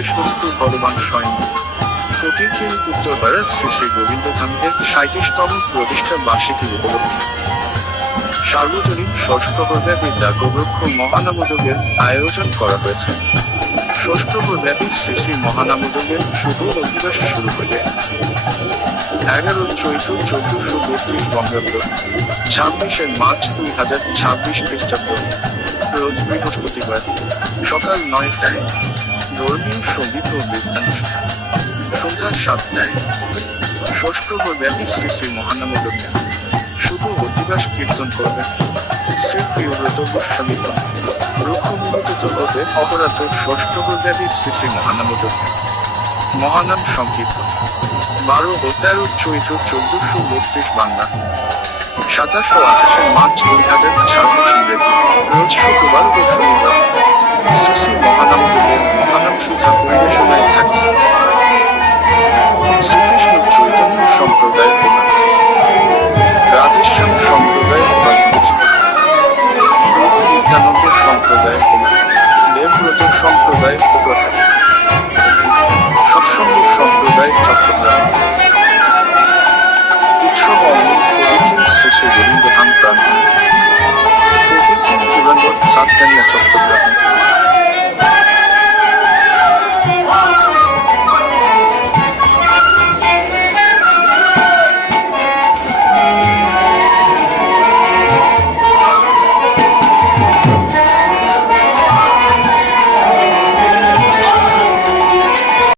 বিশেষবস্তু ভগবান স্বয়ং ফকিরখিল উত্তরপাড়া শ্রী শ্রী গোবিন্দধামের ৩৭তম প্রতিষ্ঠা বার্ষিকী উপলক্ষে সার্বজনীন ষষ্ঠপ্রব্যাপী দাগবৃক্ষ মহানামযজ্ঞের আয়োজন করা হয়েছে। ষষ্ঠপ্রব্যাপী শ্রী শ্রী মহানামযজ্ঞের শুভ অধিবাস শুরু হইবে ১১ চৈত্র ১৪৩২ বঙ্গাব্দ ২৬ মার্চ ২০২৬ খ্রিস্টাব্দ রোজ বৃহস্পতিবার সকাল ৯টায় ধর্মীয় সঙ্গীত ও নৃত্যানুষ্ঠান সন্ধ্যা ৭টায় ষষ্ঠপ্রব্যাপী শ্রী শ্রী মহানামযজ্ঞে শুভ অধিবাস কীর্তন করবেন শ্রী প্রিয়ব্রত গোস্বামী রুক্ষমূলত হতে অপরাধ ষষ্ঠপ্রব্যাপী শ্রী শ্রী মহানামযজ্ঞে মহানাম সংকীর্তন ১২ ও ১৩ চৈত্র ১৪৩২ বাংলা ২৭ ও ২৮ মার্চ ২০২৬ ইংরেজি রোজ শুক্রবার ও শনিবার শ্রী শ্রী মহানামযজ্ঞের মহানাম সুধা পরিবেশনায় থাকছে শ্রীকৃষ্ণ চৈতন্য সম্প্রদায় প্রধান রাধেশ্যাম সম্প্রদায় প্রধান নিত্যানন্দ সম্প্রদায় প্রধান দেবব্রত সম্প্রদায় প্রধান সৎসঙ্গ সম্প্রদায় চট্টগ্রাম উৎসব অঙ্গন ফকিরখিল শ্রী শ্রী গোবিন্দধাম প্রাঙ্গণ ফকিরখিল পুরান্দর সাতকানিয়া চট্টগ্রাম।